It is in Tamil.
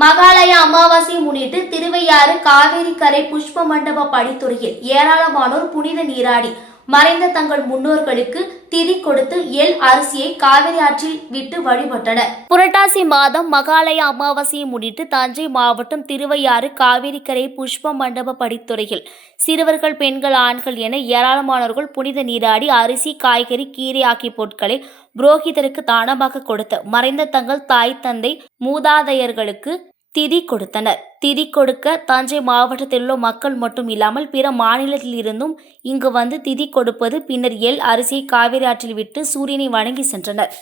மகாலய அமாவாசையை முன்னிட்டு திருவையாறு காவேரி கரை புஷ்ப மண்டப படித்துறையில் ஏராளமானோர் புனித நீராடி மறைந்த தங்கள் முன்னோர்களுக்கு திதி கொடுத்து எள் அரிசியை காவிரி ஆற்றில் விட்டு வழிபட்டனர். புரட்டாசி மாதம் மகாலய அமாவாசையை முன்னிட்டு தஞ்சை மாவட்டம் திருவையாறு காவேரி கரை புஷ்ப மண்டப படித்துறையில் சிறுவர்கள், பெண்கள், ஆண்கள் என ஏராளமானோர்கள் புனித நீராடி அரிசி, காய்கறி, கீரை ஆகிய பொருட்களை புரோகிதருக்கு தானமாக கொடுத்து மறைந்த தங்கள் தாய், தந்தை, மூதாதையர்களுக்கு திதி கொடுத்தனர். திதி கொடுக்க தஞ்சை மாவட்டத்தில் உள்ள மக்கள் மட்டும் இல்லாமல் பிற மாநிலத்தில் இருந்தும் இங்கு வந்து திதி கொடுப்பது, பின்னர் எள் அரிசியை காவிரி ஆற்றில் விட்டு சூரியனை வணங்கி சென்றனர்.